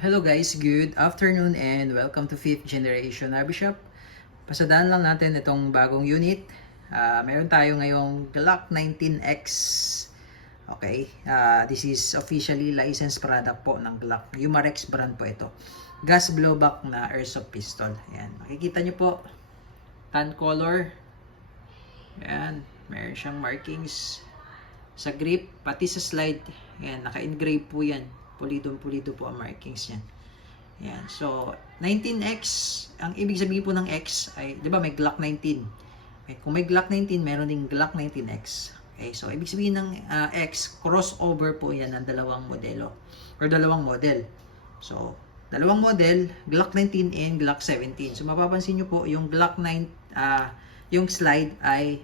Hello guys, good afternoon and welcome to 5th Generation Hobby Shop. Pasadaan lang natin itong bagong unit. Meron tayo ngayong Glock 19X. Okay, this is officially licensed product po ng Glock. Umarex brand po ito. Gas blowback na airsoft pistol. Ayan, makikita nyo po. Tan color. Ayan, meron siyang markings sa grip, pati sa slide. Ayan, naka-engrave po yan. Pulido po ang markings niyan. Ayan. So, 19X, ang ibig sabihin po ng X ay, di ba may Glock 19? Okay, kung may Glock 19, meron ding Glock 19X. Okay, so ibig sabihin ng X, crossover po yan ng dalawang modelo or dalawang model. So, dalawang model, Glock 19 and Glock 17. So, mapapansin nyo po, yung Glock 9, yung slide ay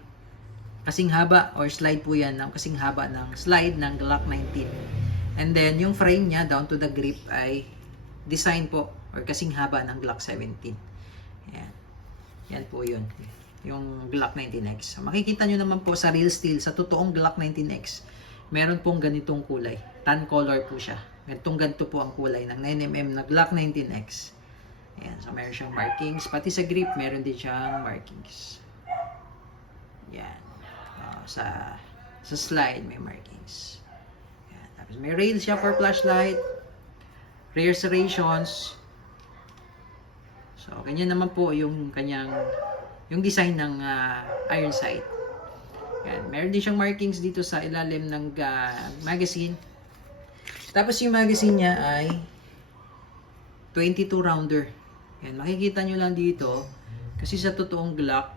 kasing haba or slide po yan ng kasing haba ng slide ng Glock 19. And then, yung frame niya down to the grip ay design po or kasing haba ng Glock 17. Yan. Yan po yun. Yung Glock 19X. So, makikita nyo naman po sa real steel, sa totoong Glock 19X, meron pong ganitong kulay. Tan color po siya. Ganito po ang kulay ng 9mm na Glock 19X. Yan. So, meron siyang markings. Pati sa grip, meron din siyang markings. Yan. Sa slide, may markings. May rail siya for flashlight, rear serrations. So, ganyan naman po yung kanyang, yung design ng iron sight. Yan. Meron din siyang markings dito sa ilalim ng magazine. Tapos yung magazine niya ay 22 rounder. Yan. Makikita nyo lang dito, kasi sa totoong Glock,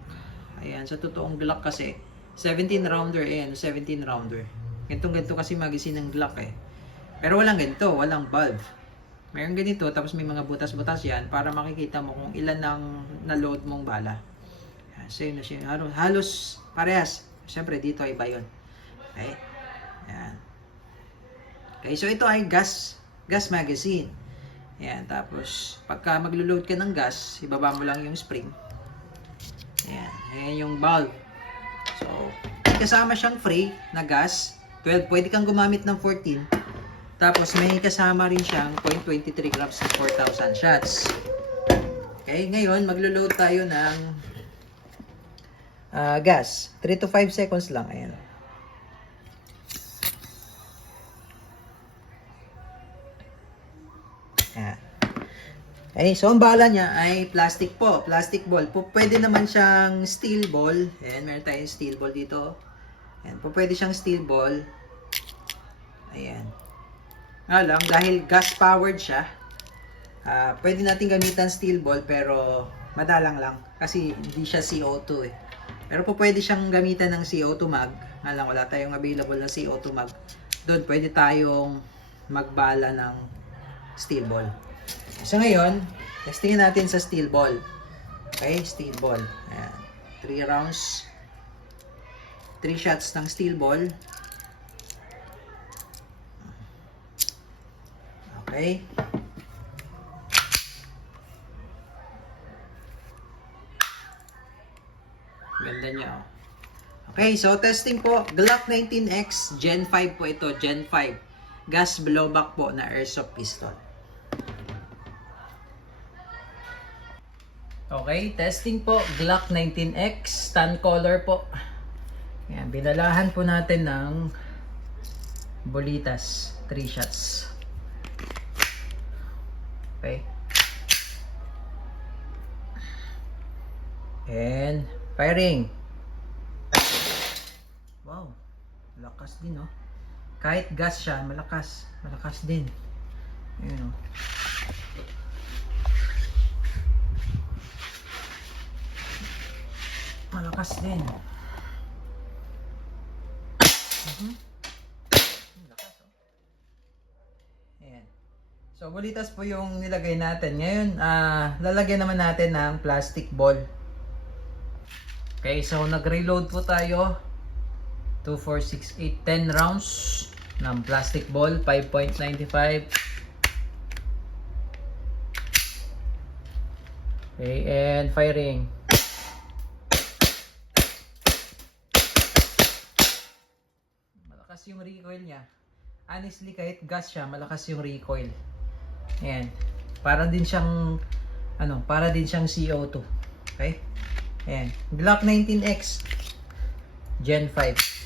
ayan, sa totoong Glock kasi, 17 rounder, ayan, 17 rounder. Ganito kasi magazine ng Glock eh. Pero walang ganito, walang valve. Mayroon ganito, tapos may mga butas-butas yan para makikita mo kung ilan ang na-load mong bala. Same na siya. Halos parehas. Siyempre dito ay iba yun. Okay? Yan. Okay, so ito ay gas magazine. Yan, tapos pagka maglo-load ka ng gas, ibaba mo lang yung spring. Yan, ayan yung valve. So, kasama siyang free na gas. 12, pwede kang gumamit ng 14. Tapos may kasama rin siyang 0.23 grams sa 4,000 shots. Okay, ngayon maglo-load tayo ng gas. 3 to 5 seconds lang. Ayan. Ayan. Okay, so ang bala niya ay plastic po. Plastic ball. Pwede naman siyang steel ball. Ayan, meron tayong steel ball dito. Ayan, pwede siyang steel ball. Ayan. Alam, dahil gas powered siya, pwede natin gamitan steel ball pero madalang lang kasi hindi siya CO2 eh. Pero pwede siyang gamitan ng CO2 mag. Alam, wala tayong available na CO2 mag. Doon pwede tayong magbala ng steel ball. So ngayon, testingin natin sa steel ball. Okay, steel ball. Ayan. 3 rounds. 3 shots ng steel ball. Okay. Ganda niya, oh. Okay, so testing po. Glock 19X Gen 5 po ito. Gen 5. Gas blowback po na airsoft pistol. Okay, testing po. Glock 19X. Tan color po. Ayan, binalahan po natin ng bolitas. 3 shots. Okay. And firing. Wow. Lakas din, oh. Kahit gas siya, malakas. Malakas din. Ayan, oh. Malakas din. Lakas, oh. Ayan. So, bolitas po yung nilagay natin. Ngayon, lalagyan naman natin ng plastic ball. Okay, so nag-reload po tayo. 2, 4, 6, 8, 10 rounds ng plastic ball. 5.95. Okay, and firing. Malakas yung recoil niya. Honestly, kahit gas siya, malakas yung recoil. Ayan. Para din siyang para din siyang CO2. Okay? Ayan. Glock 19X Gen 5.